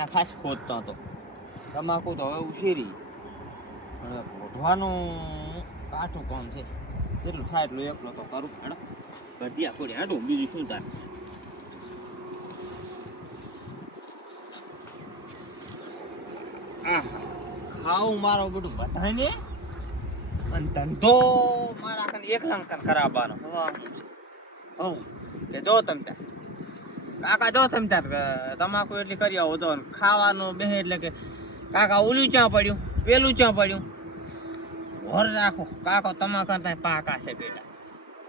મહિના ખાસ ખોદતો હતો. તમાકુ તો હવે ઉછેરી. હવે ખોદવાનું કાઠું કામ છે. જેટલું થાય એટલું એકલો તો કરું. હેડો. ભરદિયા ખોડી. તો બીજું શું આહા. ખાવું મારો બધું બધાય ને. અને ધંધો મારા એકલા ખરાબાનો હવ કે જો તમે તાર કાકા જો તમ તાર તમાકુ એટલી કરી આવો તો ખાવાનું બે, એટલે કે કાકા ઓલું ચ્યાં પડ્યું? પેલું ચ્યાં પડ્યું? ઘર રાખો. કાકો તમાકા ત્યાં પાકા છે બેટા.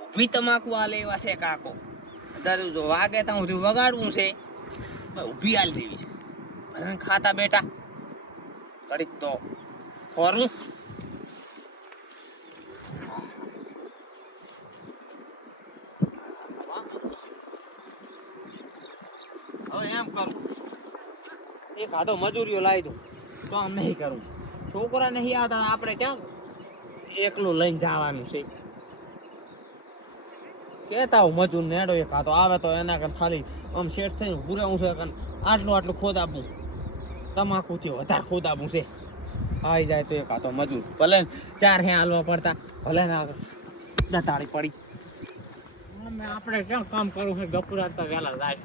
ઊભી તમાકુ આ લેવા છે કાકો. અત્યારે જો વાગે તો હું વગાડવું છે. ઊભી હાલ દેવી છે. ખાતા બેટા. કડીક તો ખોરું. હવે એમ કરું. એક હાથો મજૂરીઓ લાવી દઉં. તો આમ નહીં કરું. છોકરા નહીં આવતા આપણે કેમ? એકલું લઈને જવાનું છે. કેતા હું મજૂર નેડો એક હાથો આવે તો એના કન ખાલી આમ શેઠ થઈને પૂરે હું છે કન. આટલું આટલું તમાકુ તમાકુથી વધારે ખોદાબું છે. આવી જાય તો એક હાથો મજૂર. ભલે ચાર હે હાલવા પડતા. ભલે ને દતાળી પડી. આપણે કેમ કામ કરવું છે? ગપુરા તો વહેલા જાય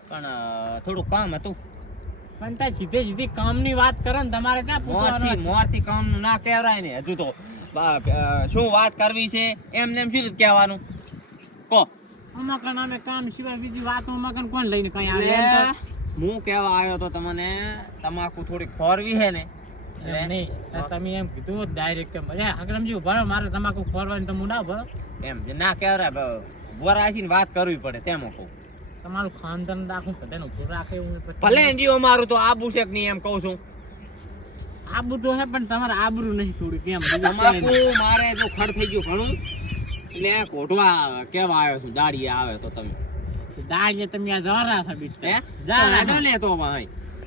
તમારે કહું કામ હતું પણ ત્યાં સીધે સીધી કામની વાત કરો ને તમારે ક્યાં મોરથી મોરથી કામનું ના કહેવાય ને હજુ તો શું વાત કરવી છે એમ ને એમ શું રીતે કહેવાનું કો અમાકન અમે કામ સિવાય બીજી વાત અમાકન કોણ લઈને કઈ આવે હું કહેવા આવ્યો તો તમને તમાકુ થોડી ખોરવી છે ને? નહીં. તમે એમ કીધું ડાયરેક્ટ કે અરે અગ્રમજી ઊભા રહો મારે તમાકુ ખોરવાની તો હું ના ભરો. એમ ના કહેવાય બોરાશી વાત કરવી પડે તેમ કહું. તમારું ખાનદાન રાખું બધાને ઉભું રાખે હું ભલે જીઓ મારું તો આબુ છે કે નહીં એમ કહું છું. આબુ તો હે પણ તમારે આબરું નહીં થોડી કેમ તમાકુ મારે જો ખડ થઈ ગયું ઘણું એટલે ખોટવા કોટવા કેવા આવ્યો છું દાડીએ આવે તો તમે. દાળ તમે આ જવાના છો બીટ હે? જા હેડો લે તો ભાઈ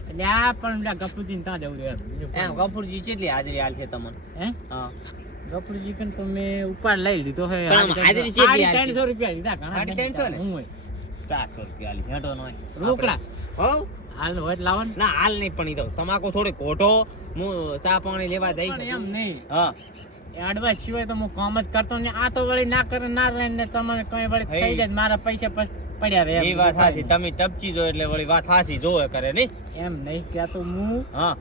એટલે આ પણ ગપુજી ને ત્યાં જવું એમ. ગફુરજી કેટલી હાજરી હાલ છે તમને? હે? હા. ગપુજી કન તો મેં ઉપાડ લઈ લીધો હે હાજરી કેટલી? ત્રણસો રૂપિયા લીધા ઘણા ત્રણસો ને? હું હોય. ચારસો રૂપિયા હાલી હેડો નો રોકડા. હો? હાલ હોય તો લાવો ના હાલ નહીં પણ તો તમાકુ થોડી કોઠો હું ચા પાણી લેવા જઈ એમ નહીં. હા. એડવાઇસ સિવાય તો હું કામ જ કરતો ને આ તો વળી ના કરે ના રહે ને તમને કઈ વળી થઈ જાય મારા પૈસા પછ- પડ્યા રહે એ વાત હાચી. તમે ટપચી જો એટલે વળી વાત હાચી જોવે કરે નહીં એમ નહીં કહેતો હું. હા.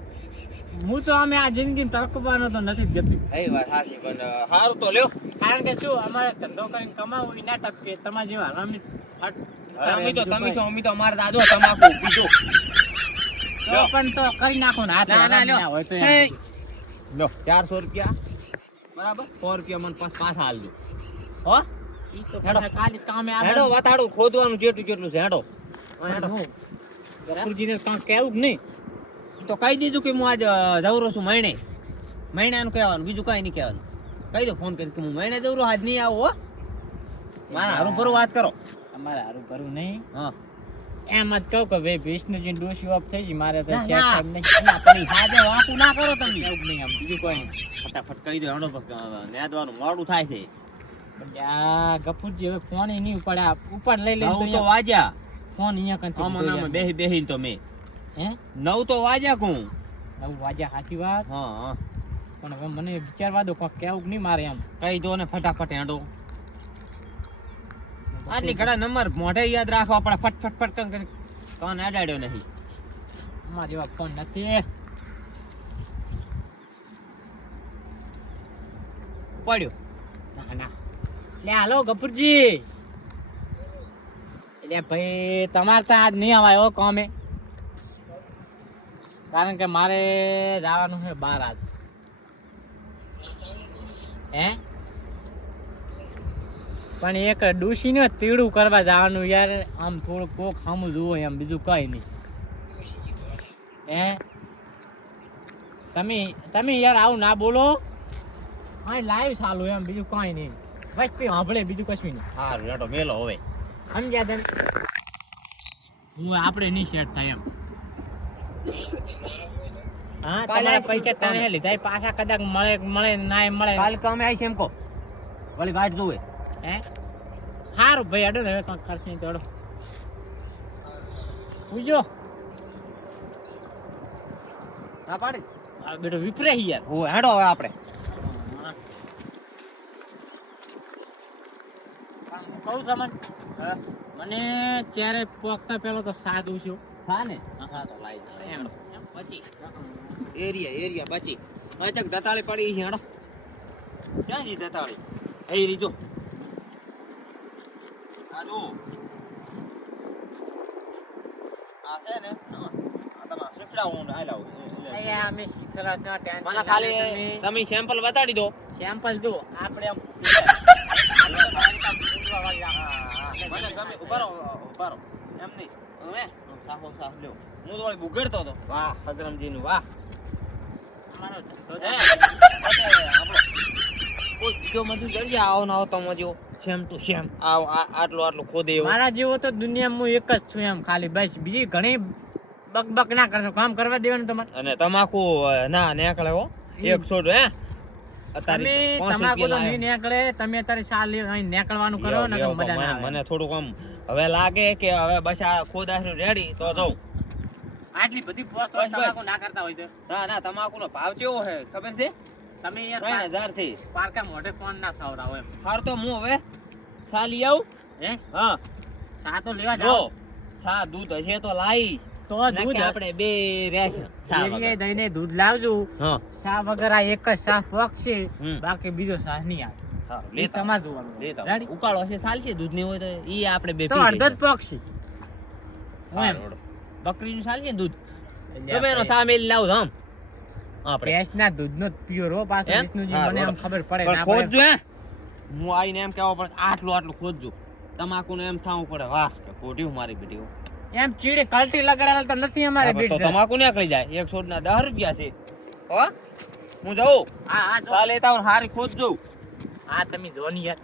હું તો અમે આ જિંદગી તકવાનો તો નથી જ જતી. એ વાત સાચી પણ સારું તો લ્યો. કારણ કે શું અમારે ધંધો કરીને કમાવું ઈ ના ટપકે તમારા જેવા હરામી ફટ તો તમે છો અમે તો અમારા દાદો તમાકુ પીધો તો પણ તો કરી નાખો ને હાથ ના હોય તો. લ્યો ચારસો રૂપિયા. બરાબર? સો રૂપિયા મને પાછા હાલ દો હો? ઈ તો કાલે કામે આવે હેડો વાતાડું ખોદવાનું જેટલું જેટલું છે હેડો. હા, પણ હેડો. હું ગફુરજીને કાંઈ કહેવું જ નહીં? તો કહી દીધું કે હું આજ જવરો છું મહિને મહિનાનું કહેવાનું બીજું કઈ નહીં કહેવાનું. કહી દો ફોન કરી કે હું મહિને જવરો આજ નહીં આવું મારા હારું ભરું વાત કરો. અમારે હારું નહીં. હા. એમ જ કહું કે ભાઈ વિષ્ણુજી ડોસી ઓફ થઈ ગઈ મારે તો ના, શેર નહીં. ના, હાજે વાંકું ના કરો તમે. કેવું નહીં આમ બીજું કોઈ નહીં. ફટાફટ કહી દો એનો નેદવાનું મોડું થાય છે. આ ગફુરજી હવે ફોન નહીં ઉપાડે. ઉપાડ લઈ લઈને તો વાજ્યા ફોન અહીંયા કંઈ આમાં ને આમાં બેહી તો મેં. હે? નવ તો વાજ્યા કું. નવ વાજ્યા સાચી વાત. હા હા. પણ હવે મને વિચારવા દો કોક કેવું નહીં મારે એમ. કહી દો ને ફટાફટ હેડો. આટલી ઘણા નંબર મોઢે યાદ રાખવા પડે ફટ ફટ ફટ કરી. કાન અડાડ્યો નહીં. અમારા જેવા ફોન નથી. પડ્યો. ના ના. લે, હાલો, ગફુરજી. એટલે ભાઈ, તમારે તો આજ નહીં અવાય કામે કારણ કે મારે જવાનું છે બહાર આજ. હે? પણ એક ડૂસીને તીડું કરવા જવાનું યાર, આમ થોડું કોક સામું જુઓ એમ, બીજું કઈ નહીં. હે? તમે તમે યાર આવું ના બોલો. હા લાઈવ ચાલુ એમ, બીજું કઈ નહીં. બસ પી સાંભળે બીજું કશું નહીં. હારું હેડો મેલો હવે. સમજ્યા તમે? હું આપણે નહીં શેટ થાય એમ. હા તમારા પૈસા. તમે લીધા? પાછા કદાચ મળે મળે ના મળે. કાલ કામે આવીશ એમ કહો. વળી વાટ જોવે. હે? સારું ભાઈ અડો હવે કંઈક કરશે તો અડો. પૂછજો ના પાડી. બેટો વિપરે હી યાર ઓ હેડો હવે આપણે. કહું તમને મને ત્યારે પોખતા પેલો તો સાદું છું હા ને? હા તો લાઈ. એમ. પછી. એરિયા એરિયા બચી અચક દતાળી પડી છે હેડો. ક્યાં જી દતાળી? એ રીજો આ જો છે ને? તમારે શીખડાવું તમે. સેમ્પલ બતાડી દો. સેમ્પલ જો આપણે મને ગમે. ઉભારો ઉભારો એમ નહીં. હવે સાફો સાફ લ્યો. હું તો બુગડતો હતો. વાહનું વાહ મારા જેવો તો દુનિયામાં હું એક જ છું એમ ખાલી. બસ બીજી ઘણી બકબક ના કરશો. કામ કરવા દેવાનું તમારે. અને તમાકુ ના નીકળે હો. એક છોડ હે? તમે તમાકુ તો નહીં નીકળે તમે અત્યારે સાલ અહીં નીકળવાનું કરો ને મજા ના આવે. મને થોડુંક આમ હવે લાગે કે હવે બસ આ ખોદાશનું રેડી તો જઉં. આટલી બધી પોસ્ટ. તમાકુ ના કરતા હોય તો. ના ના તમાકુ નો ભાવ કેવો છે ખબર છે? તમે યાર ત્રણ પાર- હજારથી. પારકા મોઢે ફોન ના સાવરાવો એમ. હાર તો હું હવે? સા લઈ આવું? હે? હા. સા તો લેવા જો જાઓ સા દૂધ હશે તો લાવી તો દૂધ આપણે બે દઈને દૂધ લાવજો. શા વગર આ એક જ પક્ષે હમ. બાકી બીજો સા નહીં આવે. હા એ લેતા તમારે જોવાનું. ઉકાળો હશે ચાલશે દૂધ નહીં હોય તો ઈ આપણે બે અડધો જ લઈશું. પક્ષી હું એમ. બકરીનું ચાલશે ને દૂધ? તમે એનો આપણે લાવો આમ. આપણે. ભેંસના દૂધનો જ pure હો પાછો એમ? વિષ્ણુજી મને આમ ખબર પડે ના ખોદજો હે. હું આવીને એમ કહેવો પડે આટલું આટલું ખોદજો. તમાકુ એમ થવું પડે. વાહ કોઢ્યું મારી બેટી એમ ચીડે કલટી લગાડેલા તો નથી અમારે બીટ તમાકુ નીકળી જાય. એક છોડ ના દસ રૂપિયા છે. હો? હું જાઉં? હા હા જો. ચા લેતા હું હારી ખોદ ખોદજો હા તમે જો ને યાર.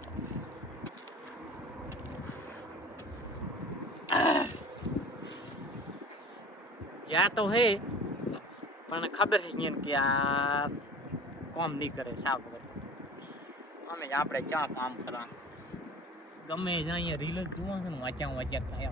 ક્યાં તો હે પણ ખબર છે ને કે આ કામ નહીં કરે સાફ વગર. અમે જ આપણે ક્યાં કામ કરવા ગમે જ્યાં અહીંયા રીલ જ જોવા છે ને વાંચ્યા વાંચ્યા થાય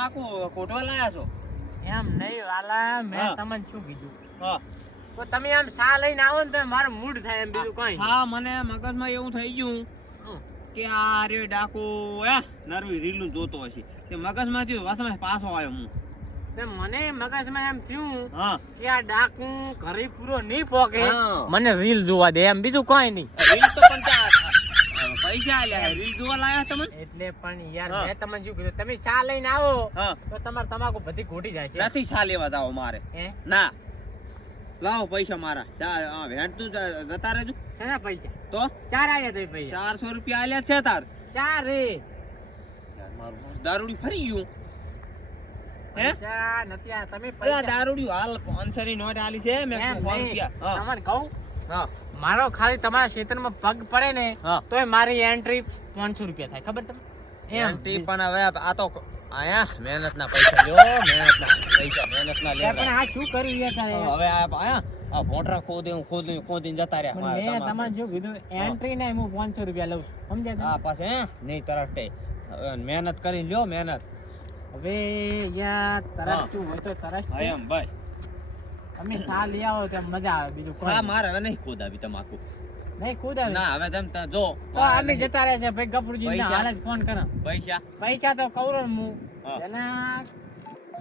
તમાકુ કોટવા લાયા છો? એમ નહીં વાલા મેં તમને શું કીધું? હા. તો તમે આમ સા લઈને આવો ને તો મારો મૂડ થાય એમ બીજું કઈ. હા મને મગજમાં એવું થઈ ગયું કે આ રે ડાકુ હે નરવી રીલું જોતો હશે તે મગજમાંથી વાસમાં પાછો આવ્યો હું. તે મને મગજમાં એમ થયું હા. કે આ ડાકુ ઘરે પૂરો નહીં પોકે. મને રીલ જોવા દે એમ બીજું કઈ નહીં. રીલ તો પણ ત્યાં અ, પૈસા રીલ જોવા લાયા તમને? એટલે પણ યાર મેં તમને શું કીધું તમે ચા લઈને આવો? તો તમારે તમાકુ બધી ઘોટી જાય છે. નથી છા લેવા જાવ મારે? હે? ના. લાવો પૈસા મારા. જા આ વેણતું જતા રહેજો. શેના પૈસા? તો? ચાર તો પૈસા. ચારસો રૂપિયા આલ્યા છે તાર. ચાર રે યાર, મારું દારૂડી ફરી ગયું. દારૂડિયું હાલ પાંચસો ની નોટ આલી છે. મેં તમને કહું મારો ખાલી તમારા ક્ષેત્રમાં પગ પડે ને હા. તોય મારી એન્ટ્રી પાંચસો રૂપિયા થાય. ખબર તમને? એમ. એન્ટી પણ હવે આ તો આયા મહેનત ના પૈસા લ્યો મહેનત ના પૈસા મહેનત ના લે પણ આ શું કર્યું યાર? હવે આ આયા આ ભોંટરા ખોદી ખોદી ખોદીને જતા રહ્યા મેં તમારે. શું કીધું એન્ટ્રી ને હું પાંચસો રૂપિયા લઉં છું. સમજ્યા? હા પાસે હે? નહીં તરટે. મહેનત કરી લ્યો મહેનત. હવે યાર તરસ શું હોય તો તરસ હા એમ ભાઈ. તમે સા લઈ આવો તો મજા આવે બીજું કોઈ હા મારે હવે નહીં ખોદાવી તમાકુ. નહીં કુદાવે ના હવે તેમ ત- જો તો અમે જતા રહે છે ભાઈ ગફુરજી પૈસા? હાલ જ ફોન કરો. પૈસા. પૈસા તો કવરો હું હા. એના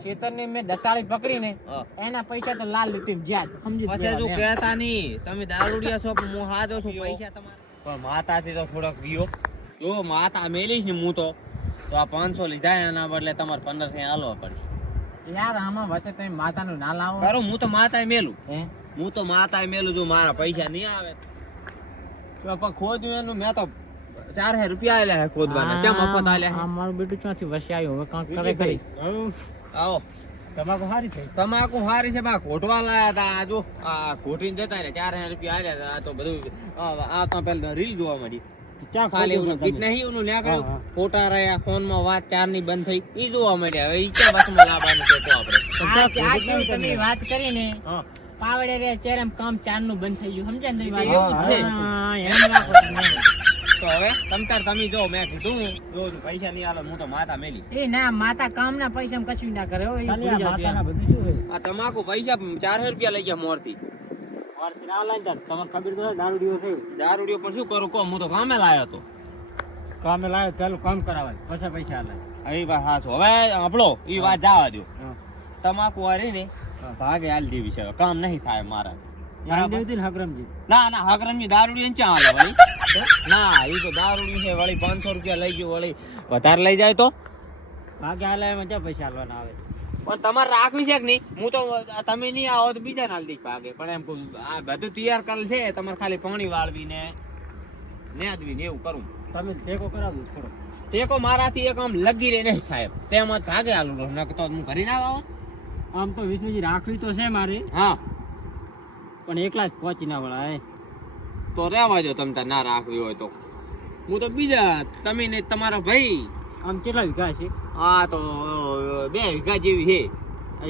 શેતરની મેં ડતાળી પકડીને હા. એના પૈસા તો લાલ લીટી જ્યાં સમજી પછી તું કહેતા નહીં. તમે દારૂડિયા છો પણ હું હાજો છું પૈસા તમારા. પણ માતાથી તો થોડોક ગયો. જો માતા મેલીશ ને હું તો. તો આ પાંચસો લીધા એના બદલે તમારે પંદરથી હાલવા પડે યાર આમાં વચ્ચે તમે માતાનું ના લાવો. કરું હું તો માતાએ મેલું. હે? હું તો માતા મેલું જો મારા પૈસા નહીં આવે. તો પણ ખોદ્યું એનું મેં તો ચાર હે રૂપિયા આલ્યા હે ખોદવાના. કેમ મફત આલ્યા હા મારું બેટું ક્યાંથી વસી આવ્યું? હવે કાંક કરે કરી આવો. તમાકુ સારી છે? તમાકુ હારી છે બા ઘોટવા લાયા હતા આ જો આ ઘોટીને જતા રહ્યા ચાર હે રૂપિયા આલ્યા હતા આ તો બધું આ આ તો પેલા રીલ જોવા મળી. ક્યાં ખાલી ઓલું ગીત નહીં ઓલું ન્યા કર્યું. ફોટા રહ્યા ફોનમાં વાત ચારની બંધ થઈ. ઈ જોવા મળ્યા હવે ઈ ક્યાં પાછું લાવવાનું છે તો આપણે? આ જેવું તમે વાત કરી ને પાવડે રે ચેરમ કામ ચારનું બંધ થઈ ગયું. સમજ્યા ને વાત? એવું છે. એમ રાખો તો હવે તમ તાર તમે જો મેં કીધું જો પૈસા નહીં આલો હું તો માતા મેલી. એ ના માતા કામ ના પૈસા કશું ના કરે હો, આ તમાકુ પૈસા ચાર રૂપિયા લઈ ગયા મોર તમને ખબર તો દારૂડિયો છે. દારૂડિયો પણ શું કરું? કો હું તો કામે લાયો હતો કામે લાયો પેલું કામ કરાવાય પછી પૈસા આલે એ વાત સાચું હવે આપણો એ વાત જવા દો. તમાકુ હારી ને ભાગે હાલ દેવી છે. હવે કામ નહીં થાય મારા. ના ના હગરમજી દારૂડી ક્યાં હાલે વળી? ના એ તો દારૂડી છે વળી પાંચસો રૂપિયા લઈ ગયો વળી. વધારે લઈ જાય તો? ભાગે હાલે ક્યાં પૈસા હાલવાના આવે? પણ તમારે રાખવી છે કે નહીં? હું તો તમે નહીં આવો તો બીજા નાલ દઈ ભાગે. પણ એમ કહું આ બધું તૈયાર કરેલ છે તમારે ખાલી પાણી વાળવીને નેદવી ને એવું કરું. તમે ટેકો કરાવજો થોડો. ટેકો મારાથી એક આમ લગી રહે નહીં સાહેબ. તેમાં ભાગે હાલું. ન તો હું ઘરે ના આવો. આમ તો વિષ્ણુજી રાખવી તો છે મારી. હા. પણ એકલા જ પહોંચી ના વળાય. તો રહેવા દો તમે ના રાખવી હોય તો. હું તો બીજા તમે ને તમારો ભાઈ. આમ કેટલા વીઘા છે? હા તો બે વીઘા જેવી છે.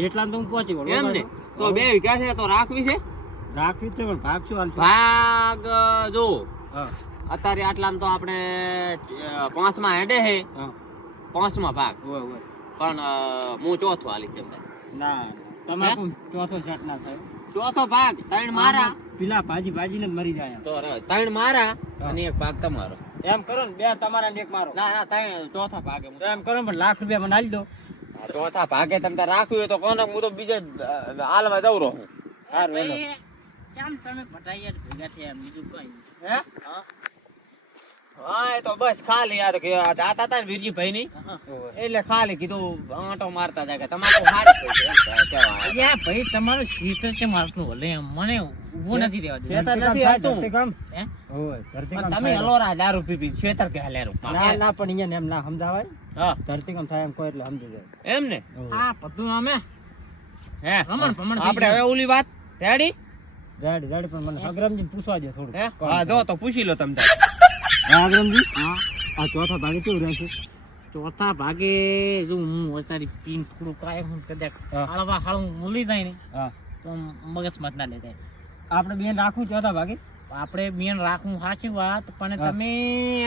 એટલા તો હું પહોંચી વળું એમ ને? તો બે વીઘા છે તો રાખવી છે? રાખવી છે પણ ભાગ શું ભાગ જો અત્યારે આટલામાં તો આપણે પાંચમાં હેડે છે. પાંચમાં ભાગ. પણ હું ચોથો હાલી તેમ ના તમાકુ ચોથો શર્ટ ના થાય? ચોથો ભાગ ત્રણ મારા. પેલા ભાજી ભાજીને મરી જાય તો ત્રણ મારા અને એક ભાગ તમારો. એમ કરો ને બે તમારા ને એક મારો. ના ના ત્રણ ચોથા ભાગે હું- એમ કરો પણ લાખ રૂપિયા મને આલી દો ચોથા ભાગે તમે રાખ્યું રાખવી હોય તો કોને હું તો બીજે હાલમાં હાલવા જઉં રહું. હારું, ભાઈ, કેમ તમે ભટાઈ ભેગા થયા એમ બીજું કઈ નહીં. હે? હા? હા એ તો બસ ખાલી યાર કે જાતા હતા વીરજીભાઈ ની. એટલે ખાલી કીધું આંટો મારતા જાય કે તમાકુ હારી એમ. યા ભાઈ તમારું છે મને નથી દેતું. નથી તમે હલોરા દારૂ પી પી છેતર કે ના ના પણ અહીંયા એમ ના સમજાવાય. હા. ધરતી કામ થાય એમ કોઈ એટલે સમજી જાય. એમ ને. આ બધું અમે. હે? રમણ ભમણ આપણે હવે ઓલી વાત. રેડી રેડી રેડી પણ મને અગ્રમજી પૂછવા દે થોડું હા? જો તો પૂછી લો તમે તાર. હા. આ ચોથા ભાગે કેવું રહેશે? ચોથા ભાગે જો હું અત્યારે પીન થોડું કાંઈ હું કદાચ હળવા હળવું મૂલી જાય ને તો મગજમાં ના લેતા. આપણે બેન રાખવું ચોથા ભાગે? આપણે બેન રાખવું સાચી વાત પણ તમે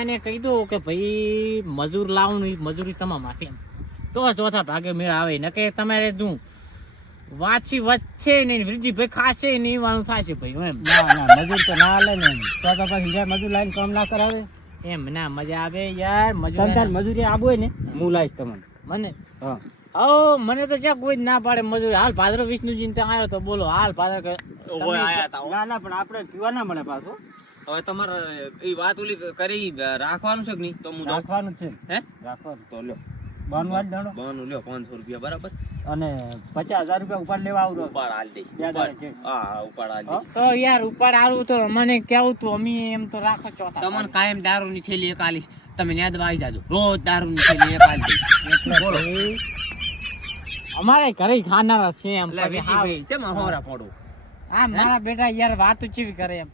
એને કહી દો કે ભાઈ મજૂર લાવવાનું મજૂરી તમારા માટે તો ચોથા ભાગે મેળ આવે ન કે તમારે શું વાંચી વચ્ચે નહીં વૃદ્ધિ ભાઈ ખાશે નહીં વાળું થશે ભાઈ એમ. ના ના મજૂર તો ના લે ને. તો તો પછી બીજા મજૂર લાઈન કામ ના કરાવે? એમ ના મજા આવે યાર મજૂર તાર મજૂરી આબુ હોય ને હું લાવીશ તમને. મને? હા. ઓ મને તો ક્યાં કોઈ જ ના પાડે મજૂર. હાલ ભાદરો વિષ્ણુજી ને ત્યાં આવ્યો તો બોલો હાલ ભાદરો કે ઓય આયા તા, ના ના પણ આપણે પીવા ના મળે પાછો. હવે તમારે એ વાત ઓલી કરી રાખવાનું છે કે નહીં? તો હું રાખવાનું છે હે? રાખવાનું. તો લ્યો. બાનું બાનું લ્યો પાંચસો રૂપિયા બરાબર? અને પચાસ હજાર રૂપિયા ઉપાડ લેવા આવરો ઉપાડ હાલ. હા ઉપાડ હા? તો યાર ઉપાડ આવું તો મને કેવું તું અમે એમ તો રાખો ચોથા તમને કાયમ દારૂની થેલી એક આલી તમે ન્યાદ આવી જાજો. રોજ દારૂની થેલી એક આલી અમારે ઘરે ખાનારા છે એમ હાવ. વિજયભાઈ હોરા પડો? આ મારા બેટા યાર વાતો ચીવી કરે એમ.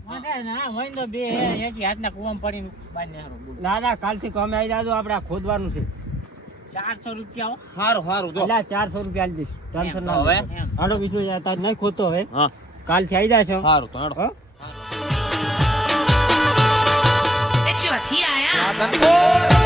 ના હોય તો બે એક હાથના કુવામાં પડીને બાર ને. ના ના કાલથી અમે આવી જાજો આપણે આ ખોદવાનું છે. ચારસો રૂપિયા સારું સારું હારું જો. એટલે ચારસો રૂપિયા આલી દઈશ. ટેન્શન ના હવે? લેજો. વિષ્ણુ તાર નહીં ખોતો હવે. હા. કાલથી આવી જશે. હારું તો TII.